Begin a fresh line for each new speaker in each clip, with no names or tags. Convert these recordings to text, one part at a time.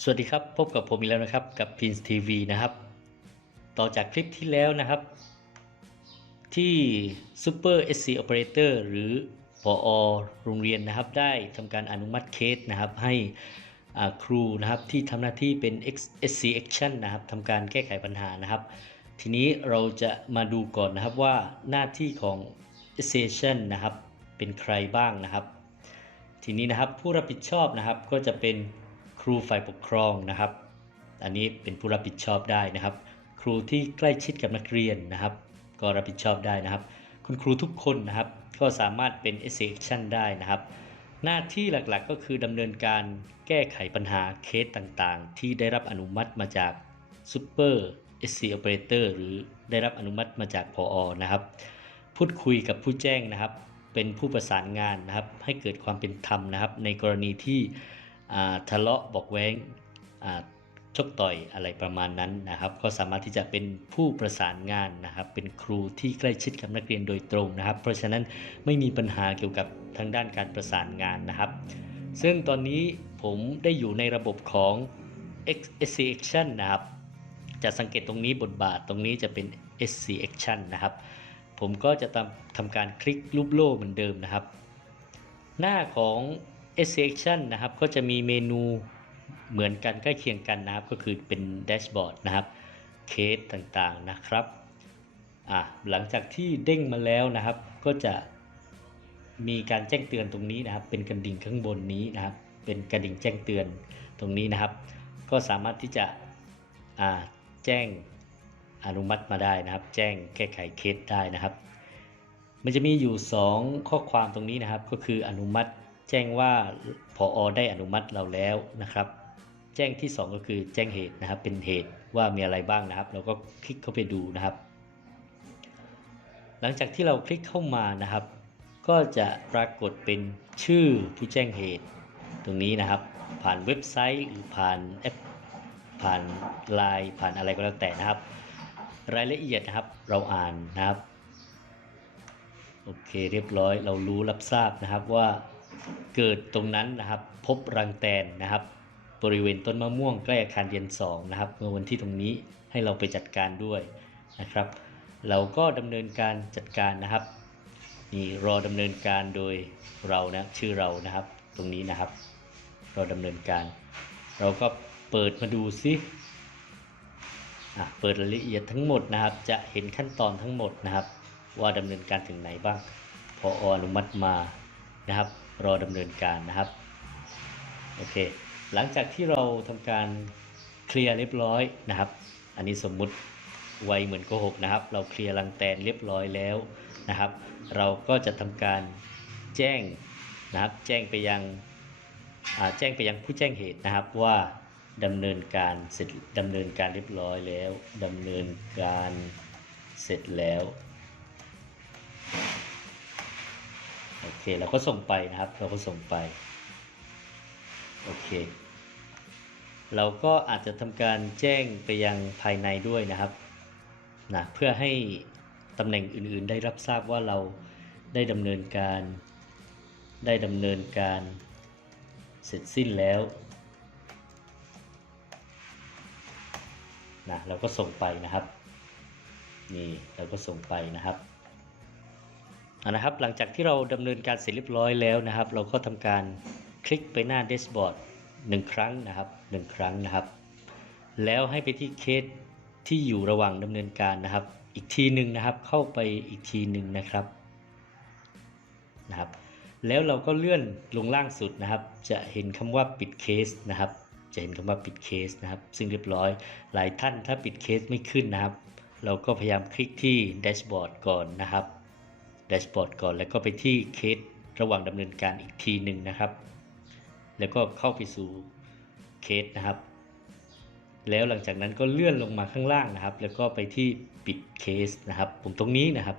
สวัสดีครับ พบกับผมอีกแล้วนะครับกับ Pins TV นะครับ ต่อจากคลิปที่แล้วนะครับ ที่ Super SC Operator หรือปอโรงเรียนนะครับ ได้ทำการอนุมัติเคสนะครับ ให้ครูนะครับที่ทำหน้าที่เป็น SC Action นะครับทำการแก้ไขปัญหานะครับ ทีนี้เราจะมาดูก่อนนะครับว่าหน้าที่ของ SC Action นะครับ เป็นใครบ้างนะครับ ทีนี้นะครับผู้รับผิดชอบนะครับก็จะเป็น ครูฝ่ายปกครองนะครับ อันนี้เป็นผู้รับผิดชอบได้นะครับ ครูที่ใกล้ชิดกับนักเรียนนะครับ ก็รับผิดชอบได้นะครับ คุณครูทุกคนนะครับ ก็สามารถเป็น s action ได้นะครับ หน้าที่หลักๆก็คือดำเนินการแก้ไขปัญหาเคสต่างๆ ที่ได้รับอนุมัติมาจาก Super SC Operator หรือได้รับอนุมัติมาจากพออนะครับ พูดคุยกับผู้แจ้งนะครับ เป็นผู้ประสานงานนะครับ ให้เกิดความเป็นธรรมนะครับ ในกรณีที่ ทะเลาะบอกแว้งชกต่อยอะไรประมาณนั้นนะครับ ก็สามารถที่จะเป็นผู้ประสานงานนะครับ เป็นครูที่ใกล้ชิดกับนักเรียนโดยตรงนะครับ เพราะฉะนั้นไม่มีปัญหาเกี่ยวกับทางด้านการประสานงานนะครับ ซึ่งตอนนี้ผมได้อยู่ในระบบของ SC Action นะครับ จะสังเกตตรงนี้บทบาทตรงนี้จะเป็น SC Action นะครับ ผมก็จะทำทำการคลิกรูปโล่เหมือนเดิมนะครับ หน้าของ SC Action นะครับก็จะมีเมนูเหมือนกันใกล้เคียงกันนะครับ ก็คือเป็นแดชบอร์ดนะครับเคสต่างๆนะครับอะหลังจากที่เด้งมาแล้วนะครับ ก็จะมีการแจ้งเตือนตรงนี้นะครับ เป็นกระดิ่งข้างบนนี้นะครับ เป็นกระดิ่งแจ้งเตือนตรงนี้นะครับ ก็สามารถที่จะอ่าแจ้งอนุมัติมาได้นะครับ แจ้งแก้ไขเคสได้นะครับ มันจะมีอยู่ 2 ข้อความตรงนี้นะครับ ก็คืออนุมัติ แจ้งว่าพออได้อนุมัติเราแล้วนะครับ แจ้งที่ 2 ก็คือแจ้งเหตุนะครับ เป็นเหตุว่ามีอะไรบ้างนะครับ เราก็คลิกเข้าไปดูนะครับ หลังจากที่เราคลิกเข้ามานะครับ ก็จะปรากฏเป็นชื่อผู้แจ้งเหตุ ตรงนี้นะครับ ผ่านเว็บไซต์หรือผ่านแอปผ่านไลน์ผ่านอะไรก็แล้วแต่นะครับ รายละเอียดนะครับเราอ่านนะครับโอเคเรียบร้อยเรารู้รับทราบนะครับว่า เกิดตรงนั้นนะครับ พบรังแตนนะครับ บริเวณต้นมะม่วงใกล้อาคารเรียน2นะครับเมื่อวันที่ตรงนี้ให้เราไปจัดการด้วยนะครับ เราก็ดำเนินการจัดการนะครับนี่รอดำเนินการโดยเรานะชื่อเรานะครับตรงนี้นะครับรอดำเนินการ เราก็เปิดมาดูซิอะเปิดรายละเอียดทั้งหมดนะครับ จะเห็นขั้นตอนทั้งหมดนะครับ ว่าดำเนินการถึงไหนบ้างพออนุมัติมานะครับ รอดำเนินการนะครับ โอเค หลังจากที่เราทำการเคลียร์เรียบร้อยนะครับ อันนี้สมมุติไวเหมือนโกหกนะครับ เราเคลียร์รังแตนเรียบร้อยแล้วนะครับ เราก็จะทำการแจ้งนะครับ แจ้งไปยังแจ้งไปยังผู้แจ้งเหตุนะครับว่าดำเนินการเสร็จดำเนินการเรียบร้อยแล้วดำเนินการเสร็จแล้ว โอเคเราก็ส่งไปนะครับ เราก็ส่งไปโอเคเราก็อาจจะทำการแจ้งไปยังภายในด้วยนะครับนะเพื่อให้ตำแหน่งอื่นๆ ได้รับทราบว่าเราได้ดำเนินการ ได้ดำเนินการเสร็จสิ้นแล้วนะเราก็ส่งไปนะครับ นี่เราก็ส่งไปนะครับอะ นะครับ หลังจากที่เราดำเนินการเสร็จเรียบร้อยแล้วนะครับ เราก็ทำการคลิกไปหน้า dashboard หนึ่งครั้งนะครับหนึ่งครั้งนะครับ แล้วให้ไปที่เคสที่อยู่ระหว่างดำเนินการนะครับ อีกทีหนึ่งนะครับ เข้าไปอีกทีหนึ่งนะครับนะครับ แล้วเราก็เลื่อนลงล่างสุดนะครับ จะเห็นคำว่าปิดเคสนะครับ จะเห็นคำว่าปิดเคสนะครับ ซึ่งเรียบร้อย หลายท่านถ้าปิดเคสไม่ขึ้นนะครับ เราก็พยายามคลิกที่แดชบอร์ดก่อนนะครับ ดชบอร์ดก่อน แล้วก็ไปที่เคสระหว่างดำเนินการอีกทีหนึ่งนะครับ แล้วก็เข้าไปสู่เคสนะครับ แล้วหลังจากนั้นก็เลื่อนลงมาข้างล่างนะครับ แล้วก็ไปที่ปิดเคสนะครับปุ่มตรงนี้นะครับ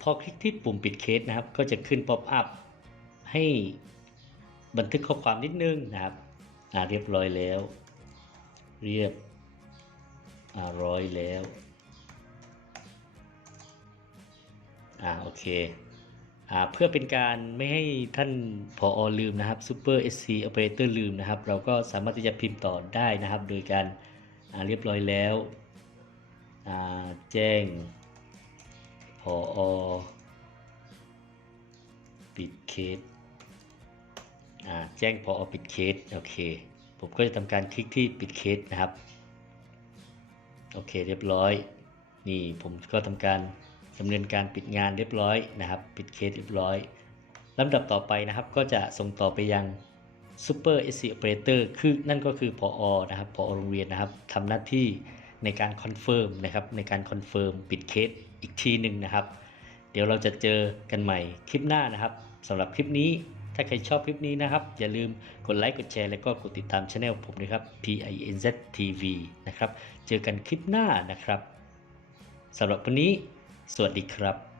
พอคลิกที่ปุ่มปิดเคสนะครับ ก็จะขึ้นป๊อปอัพให้บันทึกข้อความนิดนึงนะครับอ่าเรียบร้อยแล้ว เรียบอ่าร้อยแล้ว อ่าโอเคอ่าเพื่อเป็นการไม่ให้ท่านผออลืมนะครับ Super SC Operator ลืมนะครับ เราก็สามารถที่จะพิมพ์ต่อได้นะครับ โดยการอ่าเรียบร้อยแล้วอ่าแจ้งผออปิดเคสอ่าแจ้งผออปิดเคสโอเค ผมก็จะทำการคลิกที่ปิดเคสนะครับ โอเคเรียบร้อย นี่ผมก็ทำการ ดำเนินการปิดงานเรียบร้อยนะครับ ปิดเคสเรียบร้อยลำดับต่อไปนะครับก็จะส่งต่อไปยัง Super SC Operator คือนั่นก็คือพออนะครับพอโรงเรียนนะครับทำหน้าที่ในการคอนเฟิร์มนะครับในการคอนเฟิร์มปิดเคสอีกทีหนึ่งนะครับ เดี๋ยวเราจะเจอกันใหม่คลิปหน้านะครับสำหรับคลิปนี้ถ้าใครชอบคลิปนี้นะครับ อย่าลืมกดไลค์กดแชร์แล้วก็กดติดตามช anel ผมนะครับ PINZ TV นะครับ เจอกันคลิปหน้านะครับสำหรับวันนี้ สวัสดีครับ